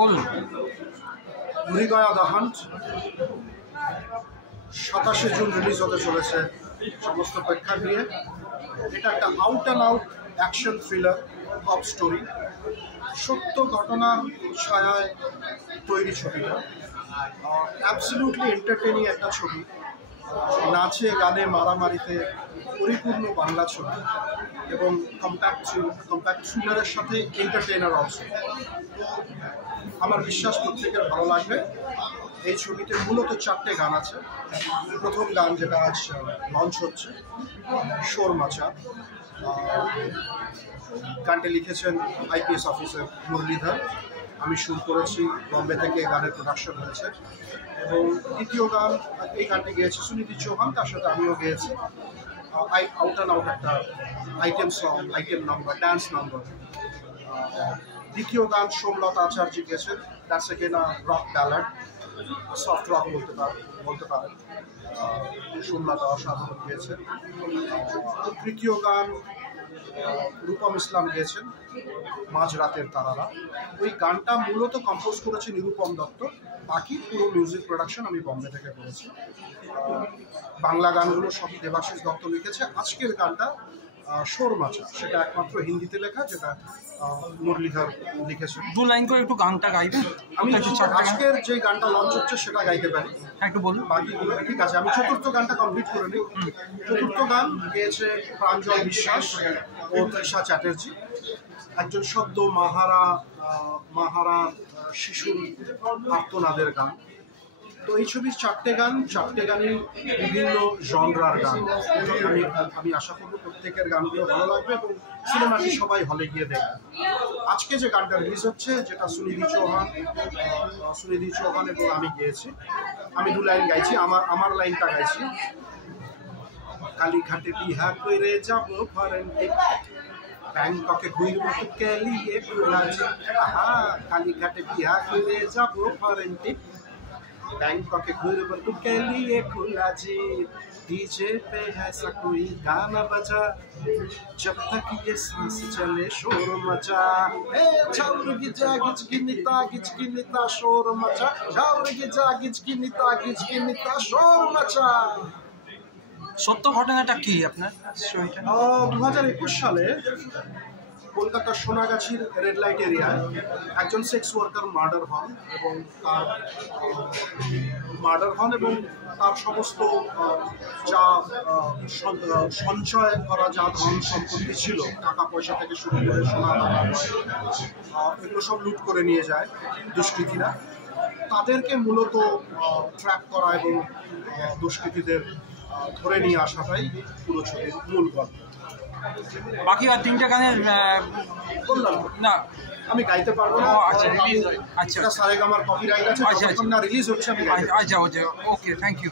বলুন। মুড়িগয়া the hunt 27শে জুন রিলিজ হতে চলেছে সমস্ত প্রেক্ষাগৃহে। এটা একটা out and out action thriller cop story, সত্য ঘটনার ছায়ায় তৈরি ছবিটা। অ্যাবসলিউটলি এন্টারটেনিং একটা ছবি, নাচে গানে মারামারিতে পরিপূর্ণ বাংলা ছবি এবং কম্প্যাক্ট থ্রিলারের সাথে এন্টারটেইনার অলসো। আমার বিশ্বাস প্রত্যেকের ভালো লাগবে। এই ছবিতে মূলত 4টে গান আছে। প্রথম গান যেটা আজ লঞ্চ হচ্ছে, শোর মাচা। গানটি লিখেছেন IPS অফিসার মুরলীধর। আমি সুর করেছি, বম্বে থেকে গানের প্রোডাকশন হয়েছে। এবং দ্বিতীয় গান, এই গানটি গেয়েছে সুনীতি চৌহান, তার সাথে আমিও গেয়েছি। আউট অ্যান্ড আউট একটা item song, item number, dance number. দ্বিতীয় গান সোমলতা আচার্য গেছেন, that's again rock ballad, soft rock বলতে পারেন। সোমলতা অসাধারণ গিয়েছেন। তৃতীয় গান রূপম ইসলাম গিয়েছেন, মাঝরাতের তারারা। ওই গানটা মূলত কম্পোজ করেছে নিরুপম দত্ত, বাকি পুরো মিউজিক প্রোডাকশন আমি বম্বে থেকে করেছি। বাংলা গানগুলো সবই দেবাশিস দত্ত লিখেছে। আজকের গানটা শোর মাচা, সেটা একমাত্র হিন্দিতে লেখা, যেটা মুরলীধর লিখেছে। 2 লাইন করে একটু গানটা গাইবেন? আমি আজকের যে গানটা লঞ্চ হচ্ছে সেটা গাইতে পারি, একটু বলুন। বাকিগুলো ঠিক আছে। আমি চতুর্থ গানটা কমপ্লিট করে নিই। চতুর্থ গান গেয়েছে প্রাঞ্জল বিশ্বাস ও তৃষা চ্যাটার্জি, একজন সদ্য মাহারা শিশুর আর্তনাদের গান। তো এই ছবির 4টে গানই বিভিন্ন জনরার গান। আমি আশা করবো প্রত্যেকের গানগুলো ভালো লাগবে এবং সিনেমাটি সবাই হলে গিয়ে দেখবে। আজকে যে গানটা রিলিজ হচ্ছে, যেটা সুনিধি চৌহান এবং আমি গেয়েছি, আমি 2 লাইন গাইছি। আমার লাইনটা গাইছি, কালীঘাটে বিহা কইরে যাবো ফরেন্টে, ব্যাংককে ঘুরবো তো ক্যালিয়ে খোলাজি। কালীঘাটে বিহা কইরে যাবো ফরেন্টে, बैंकॉक घूरबो तो के लिए खुला जी, डीजे पे ऐसा कोई गाना बजा, जब तक ये सांस चले शोर मचा। ए छाउर गिजा गिचगिनिता शोर मचा, छाउर गिजा गिचगिनिता शोर मचा। সত্য ঘটনাটা কি আপনার? 2021 সালে কলকাতার সোনাগাছির রেড লাইট এরিয়ায় একজন সেক্স ওয়ার্কার মার্ডার হন এবং তার সমস্ত যা সঞ্চয় করা যা ধন সম্পত্তি ছিল, টাকা পয়সা থেকে শুরু করে সোনা দানা, এগুলো সব লুট করে নিয়ে যায় দুষ্কৃতীরা। তাদেরকে মূলত ট্র্যাপ করা এবং দুষ্কৃতীদের ধরে নিয়ে আসাটাই পুরো ছবির মূল গল্প। বাকি আর 3টে গানের বললাম না, আমি গাইতে পারবো না। আচ্ছা, সারেগামার কপিরাইট আছে, যতক্ষণ না রিলিজ হচ্ছে আমি গাইতে পারবো না। আচ্ছা, ওকে, থ্যাংক ইউ।